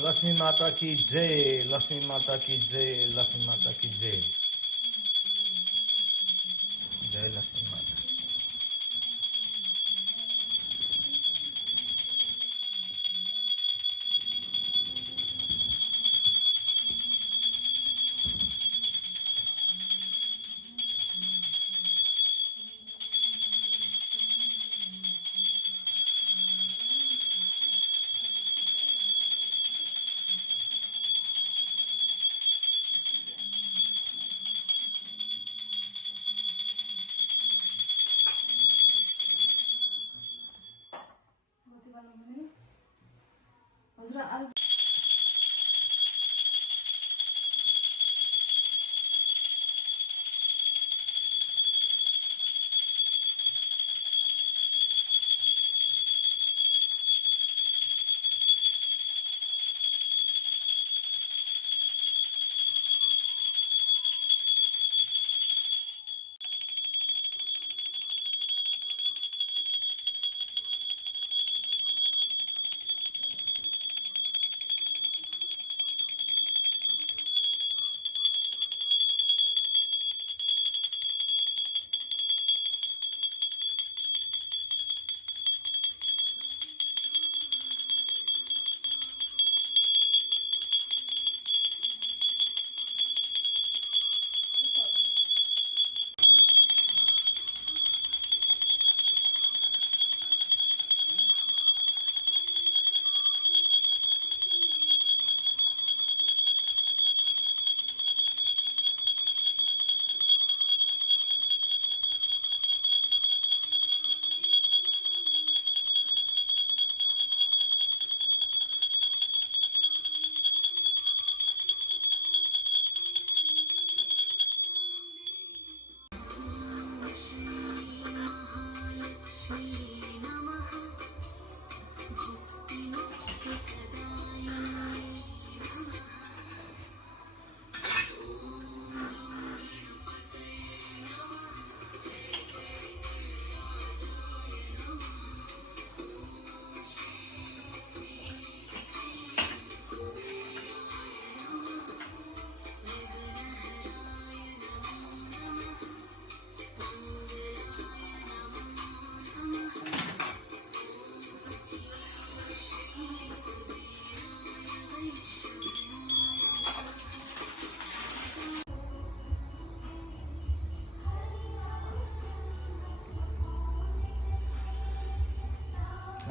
लक्ष्मी माता की जय, लक्ष्मी माता की जय, लक्ष्मी माता की जय, जय लक्ष्मी माता।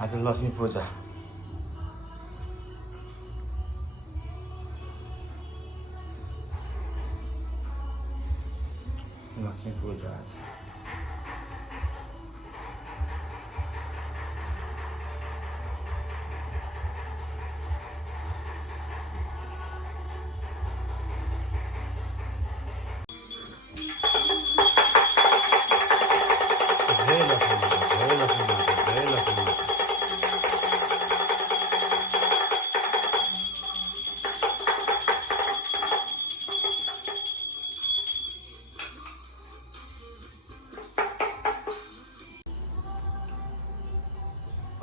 आज लक्ष्मी पूजा, लक्ष्मी पूजा आज। जय लक्ष्मी माता, जय लक्ष्मी माता, जय लक्ष्मी माता।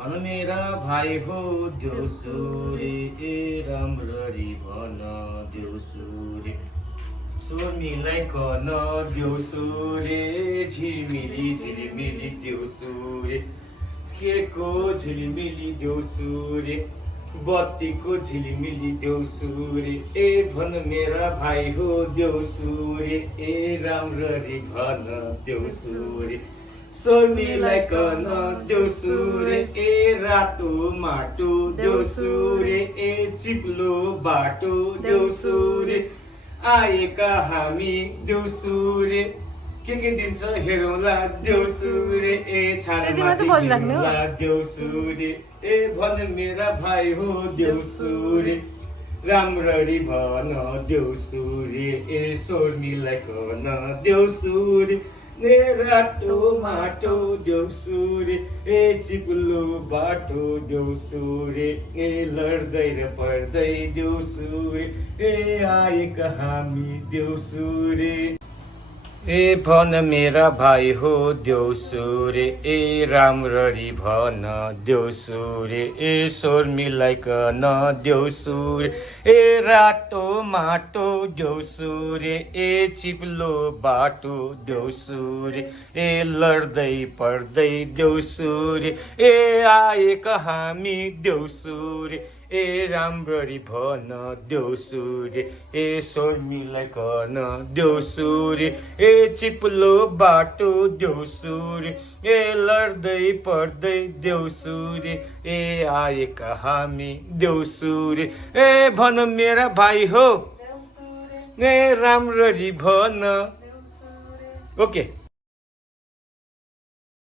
भन मेरा भाइ हो देउसुरे, ए राम्ररी भन देउसुरे, सोर्मीलाई कन देउसुरे, झिलिमिली झिलिमिली देउसुरे, के को झिलिमिली देउसुरे, बत्तीको झिलिमिली देउसुरे, ए भन मेरा भाइ हो देउसुरे, ए राम्ररी भन देउसुरे, सोर्मीलाई कन देउसुरे, ए रातो माटो देउसुरे, ए चिप्लो बाटो देउसुरे, आएका हामी देउसुरे, के दिन्छ हेरौँला देउसुरे, ए छानामाथि हिँडौँला देउसुरे, ए भन मेरा भाइ हो देउसुरे, राम्ररी भन देउसुरे, ए सोर्मीलाई कन देउसुरे, ने रातो माटो देउसुरे, ए चिप्लो बाटो देउसुरे, ए लड्दै र पर्दै देउसुरे, ए आएका हामी देउसुरे। ए भन मेरा भाइ हो देउसु रे ए राम्ररी भन देउसु रे ए स्वर मिलाइकन देउसु रे ए रातो माटो देउसु रे ए चिप्लो बाटो देउसु रे ए लड्दै पर्दै देउसु रे ए आएका हामी देउसु रे ए राम्ररी भन देउसु रे ए स्वर मिलाइकन देउसु रे ए चिप्लो बाटो देउसु रे ए लड्दै पर्दै देउसु रे ए आएका हामी देउसु रे ए भन मेरा भाइ हो ए राम्ररी भन ओके